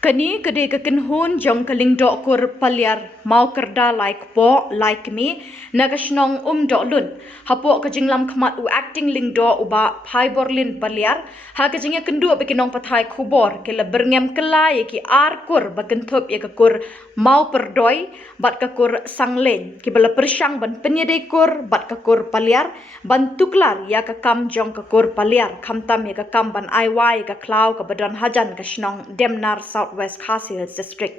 Kani kede kekenhun jong keling dok kur paliar mau kerda like po like me nagasnong dok lun hapo kejinglam khamat u acting ling do uba phai borlin paliar ha kejingya kendu bekinong pathai khubor ke la berngem kela ye ki ar kur bakenthop ye kur mau perdoi bat ka kur sanglen ki bala persyang ban penyede kur bat ka kur paliar ban tuklar ya ka kam jong ka kur paliar khamtam ye ka kam ban aiwai ka klau ka badon hajan ka snong demnar Southwest Khasi Hills District.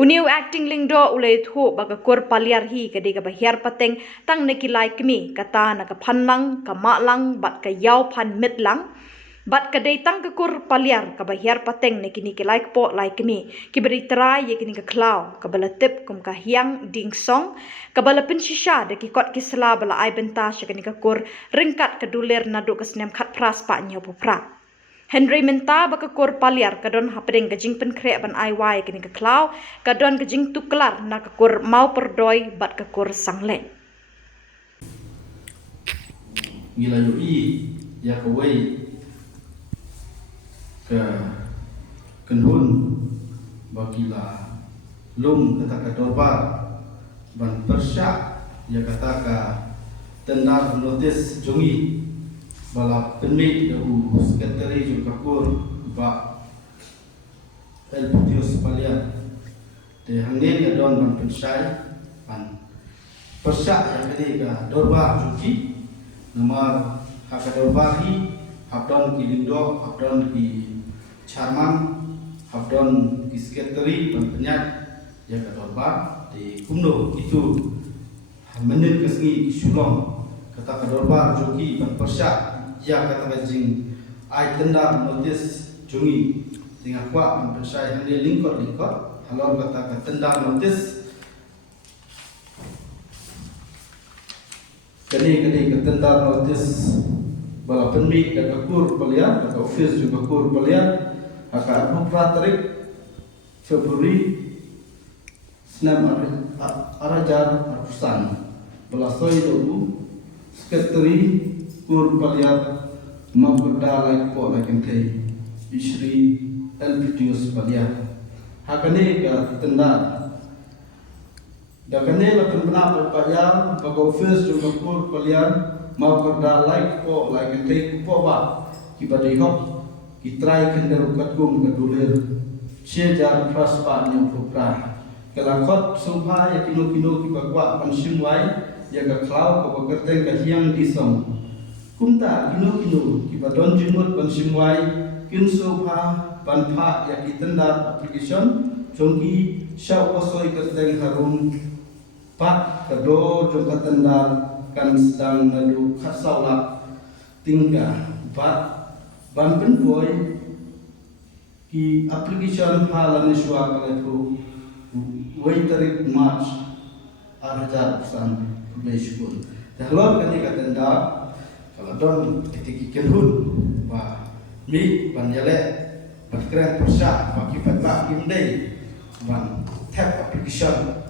Uniu acting lingdo ulay thu baga kur paliar hi kadi ka bahyar pateng tang nekilay kami kata na ka panlang ka malang bat ka yaw pan mitlang bat ka day tang ka kur paliar ka bahyar pateng nekini kilay po lay kami kibari try ye kini ka klaw ka balatip kum ka hyang ding song ka balapin shisha de ki kot kisla bala ay benta siya kini ka kur ringkat ka duler na do ka snem khat pras pa nyaw po pra. Henry minta baka kor paliar kadon hapedeng kajing penkre ban aiwai kini ka klau kadon kajing tuklar na ka kor mau perdoi bat ka kor sanglen. Gila yoi ya kawai ke kenhun bagila lum kata ka dorbar ban persyak ya kata ka tendar notis jongi bala penmit dahu sekretari juga kur ba LPTOS palian de hanggen ka don ban pensai ban persyak ya kali ka dorbar juki nomor hak dorbar hi habdon ki lindo habdon ki charman habdon ki sekretari ban penyat ya ka dorbar de kumno itu menin kesngi sulong kata ka dorbar juki ban persyak ya kata kajing ai tenda notis jungi tinggal kuat mempersai handi lingkot halor kata tenda notis kini tenda notis bala penmi dan kur pelian atau office juga kur pelian akan tarik Februari senam arajar arusan belasoi dobu sekretari kur paliar mau kerja like po like ente Isri LPTOS paliar hakane ka tenda dakane la penpena paliar baga office juga kur paliar mau kerja like po like ente po ba kibadi hok kitrai kendar katgum kadulir sejar praspa nyam propra kelakot sumpa ya kino kibagwa pansimwai ya ka klau ka bagerteng ka hiang disong kumta kino kibadon jimut pansimwai kin sofa panpa ya kitenda application jongki syau osoi kerteng harum pak kado jong katenda kan sedang nadu khasaula tingga bat ban penboy ki application halan iswa kaletu waiterik march arja san kubleishkun dahlor kani katenda kalau don ketika kenhun ba mi ban yale ban keren persya ba kipat ba kimdei ban tap application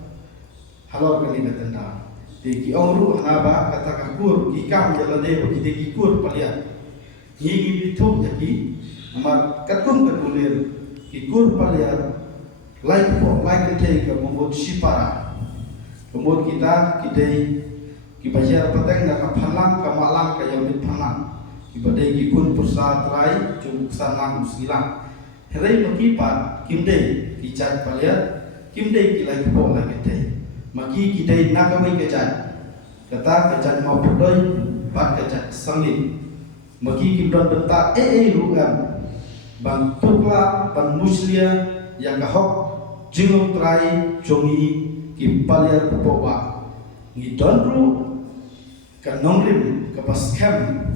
halor kali datenda de ki ongru haba kata kakur ki kam jalade ba ki kur palian yi bitu yaki amar katum kadulir ki kur palian like po like te ka membuat sipara membuat kita kidei kibajar pateng na kaphalang kamalang kaya mit phalang kibadai gikun pursa trai chung sanlang usilang herai makipat kimdei kicat paliat kimdei kilai po la kete maki kidei nakawai kecat kata kecat mau perdoi bat kecat sangin maki kimdon bentak ruam bang tukla ban muslia yang kahok jingong trai jongi ki paliar powa ngidon ru kan nongrim ke paskem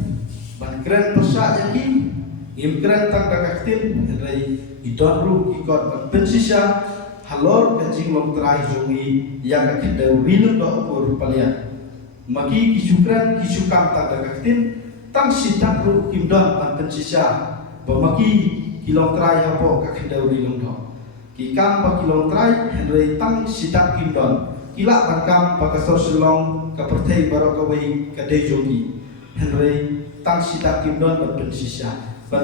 ban keren persa yaki im keren tak dakaktin rai idon ru ikot ban pensisa halor ka jinglong trai jongi yang ka kedau rilung do kur palian maki kisukran kisukam tak dakaktin tang sidak ru kimdon ban pensisa bamaki kilong trai hapo ka kedau rilung do kikam pa kilong trai rai tang sidak kimdon kila bankam pakasor silong kapertei barokawai kadai jogi henry tang sita kimdon ban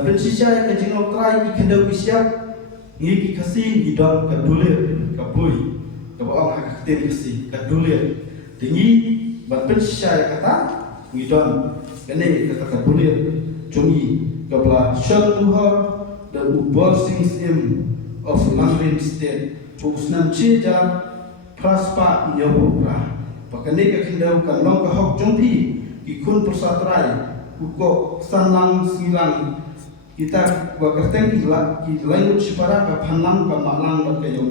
pensisa ya kajingok trai ki kendau bisiap ngi ki kasi ngi don ka dulir ka bui ka baong hakatin kasi ka dulir tingi bat pensyai kata ngi don kene kata ka dulir chungi ka bla shot luhor the borsings im of Langrin state pusnam chija praspa nyobra pakane ka kindau kan long ka hok jongpi ki kun persatrai uko sanlang silang kita bekerja di language para ka phanang ka malang ka yong